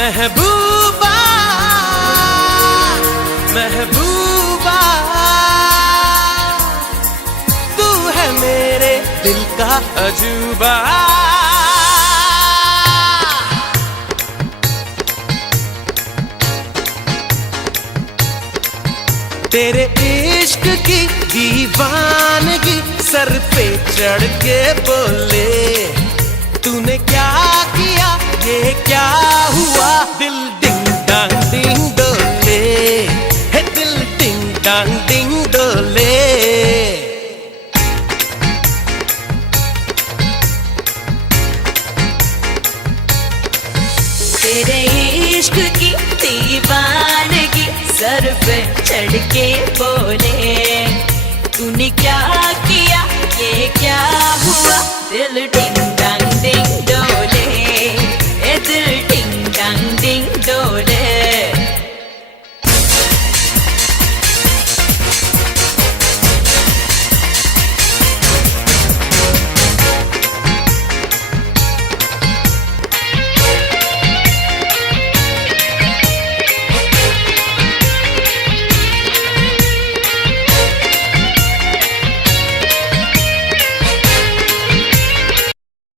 महबूबा महबूबा, तू है मेरे दिल का अजूबा। तेरे इश्क की दीवानगी सर पे चढ़ के बोले, तूने क्या किया ये क्या हुआ, दिल डिंग डांग डिंग डोले, है दिल डिंग डांग डिंग डोले। तेरे इश्क की दीवानगी सर पे चढ़ के बोले, तूने क्या किया ये क्या हुआ, दिल डिंग डांग